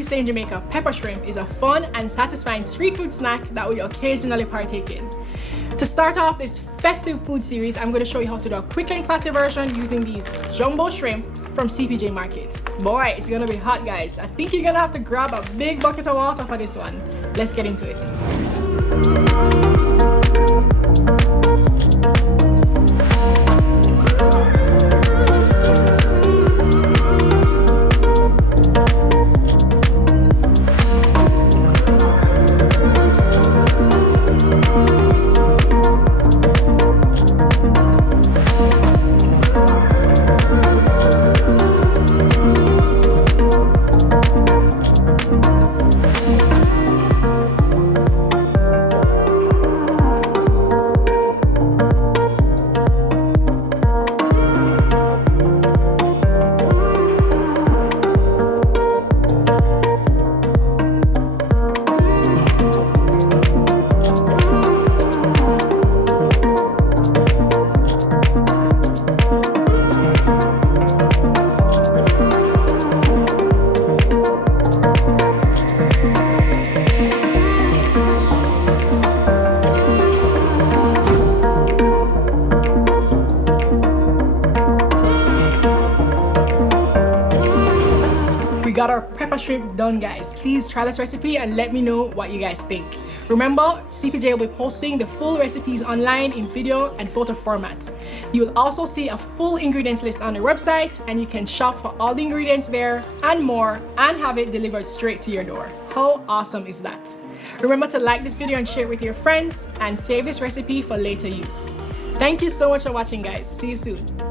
we say in Jamaica, pepper shrimp is a fun and satisfying street food snack that we occasionally partake in. To start off this festive food series, I'm going to show you how to do a quick and classy version using these jumbo shrimp from CPJ Market. Boy, it's gonna be hot, guys. I think you're gonna have to grab a big bucket of water for this one. Let's get into it. We got our pepper shrimp done, guys. Please try this recipe and let me know what you guys think. Remember, CPJ will be posting the full recipes online in video and photo format. You will also see a full ingredients list on their website, and you can shop for all the ingredients there and more and have it delivered straight to your door. How awesome is that? Remember to like this video and share it with your friends and save this recipe for later use. Thank you so much for watching, guys. See you soon.